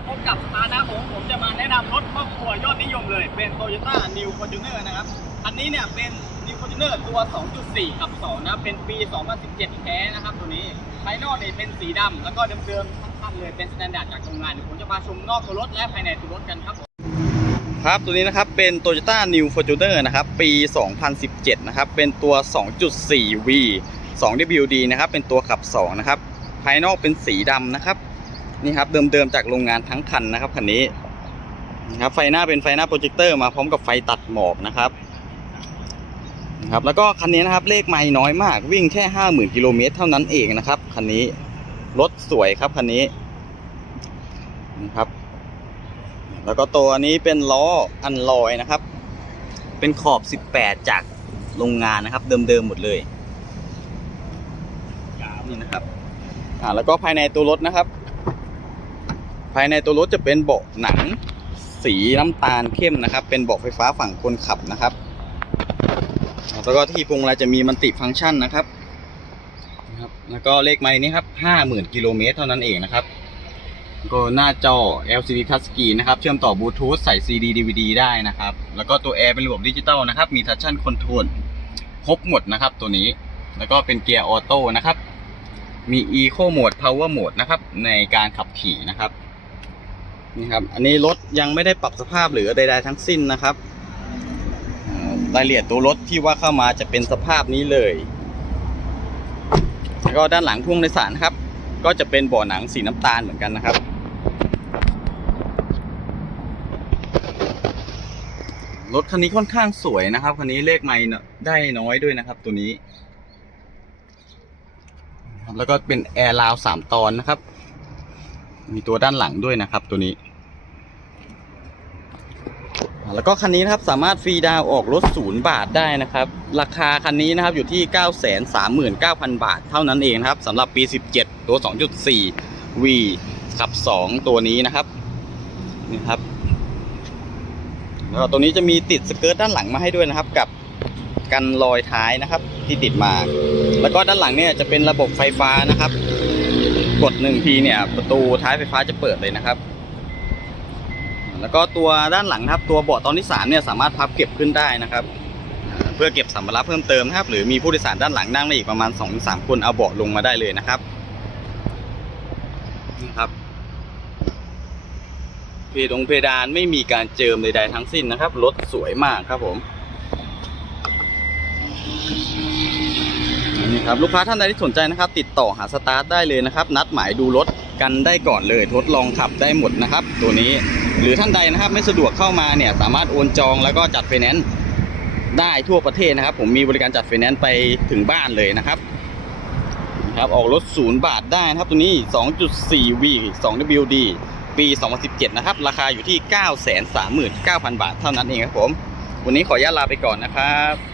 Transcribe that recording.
มาพบกับสตาร์นะผมผมจะมาแนะนำรถครอบครัวยอดนิยมเลย เป็น Toyota New Fortuner นะครับ อันนี้เนี่ยเป็น New Fortuner ตัว 2.4 กับ2นะ เป็นปี 2017 แท้นะครับตัวนี้ภายนอกเนี่ยเป็นสีดำแล้วก็เดิมๆทั้งคันเลยเป็นสแตนดาร์ดจากโรงงานเดี๋ยวผมจะมาชมนอกตัวรถและภายในตัวรถกันครับผมครับตัวนี้นะครับเป็น Toyota New Fortuner นะครับปี 2017 นะครับเป็นตัว 2.4V 2 WD นะครับเป็นตัวขับ 2 นะครับภายนอกเป็นสีดำนะครับ นี่ครับเดิมๆจากโรงงานทั้งคันนะครับคันนี้นะครับไฟหน้าเป็นไฟหน้าโปรเจคเตอร์มาพร้อมกับไฟตัดหมอกนะครับนะครับแล้วก็คันนี้นะครับเลขไม่น้อยมากวิ่งแค่50,000กิโลเมตรเท่านั้นเองนะครับคันนี้รถสวยครับคันนี้นะครับ แล้วก็ตัวนี้เป็นล้ออันลอยนะครับ เป็นขอบ 18 จากโรงงานนะครับ เดิมๆหมดเลยนี่นะครับอ่าแล้วก็ภายในตัวรถนะครับ ภายในตัวรถจะเป็นเบาะหนัง สีน้ำตาลเข้มนะครับ เป็นเบาะไฟฟ้าฝั่งคนขับนะครับแล้วก็ที่พวงมาลัยจะมีมันติฟังก์ชันนะครับนะครับแล้วก็เลขไม้นี้ครับ50,000กิโลเมตรเท่านั้นเองนะครับก็หน้าจอ LCD Touch Screen นะครับ เชื่อมต่อบลูทูธใส่ CD DVD ได้นะครับ แล้วก็ตัวแอร์เป็นระบบดิจิตอลนะครับ มี Traction Control ครบหมดนะครับตัวนี้ แล้วก็เป็นเกียร์ออโต้นะครับ มี Eco Mode Power Mode นะครับ ในการขับขี่นะครับ นี่ครับ อันนี้รถยังไม่ได้ปรับสภาพหรือใดๆทั้งสิ้นนะครับรายละเอียดตัวรถที่ว่าเข้ามาจะเป็นสภาพนี้เลยแล้วก็ด้านหลังพ่วงโดยสารครับ ก็จะเป็นเบ่อหนังสีน้ำตาลเหมือนกันนะครับ รถคันนี้ค่อนข้างสวยนะครับคันนี้เลขไม่ได้น้อยด้วยนะครับ ตัวนี้ แล้วก็เป็นแอร์ราวสามตอนนะครับ มีตัวด้านหลังด้วยนะครับตัวนี้ แล้วก็คันนี้นะครับสามารถฟรีดาวออกรถศูนย์บาทได้นะครับ ราคาคันนี้นะครับอยู่ที่ 939,000 บาทเท่านั้นเองครับสำหรับปี 17 ตัว 2.4 V ขับ 2 ตัวนี้นะครับนี่ครับแล้วก็ตัวนี้จะมีติดสเกิร์ตด้านหลังมาให้ด้วยนะครับ กับกันรอยท้ายนะครับที่ติดมา แล้วก็ด้านหลังเนี่ยจะเป็นระบบไฟฟ้านะครับ กดหนึ่งทีเนี่ยประตูท้ายไฟฟ้าจะเปิดเลยนะครับ แล้วก็ตัวด้านหลังครับตัวเบาะตอนที่สามเนี่ยสามารถพับเก็บขึ้นได้นะครับ เพื่อเก็บสัมภาระเพิ่มเติมนะครับ หรือมีผู้โดยสารด้านหลังนั่งได้อีกประมาณ2อสามคนเอาเบาะลงมาได้เลยนะครับนี่ครับเพดงเพดานไม่มีการเจิมใดๆทั้งสิ้นนะครับรถสวยมากครับผม นี่ครับลูกค้าท่านใดที่สนใจนะครับ ติดต่อหาสตาร์ทได้เลยนะครับ นัดหมายดูรถกันได้ก่อนเลยทดลองขับได้หมดนะครับ ตัวนี้หรือท่านใดนะครับไม่สะดวกเข้ามาเนี่ยสามารถโอนจองแล้วก็จัดไฟแนนซ์ได้ทั่วประเทศนะครับ ผมมีบริการจัดไฟแนนซ์ไปถึงบ้านเลยนะครับนะครับออกรถศูนย์บาทได้นะครับ ตัวนี้ 2.4V 2 WD ปี 2017 นะครับ ราคาอยู่ที่ 939,000 บาทเท่านั้นเองครับผม วันนี้ขออนุญาตลาไปก่อนนะครับ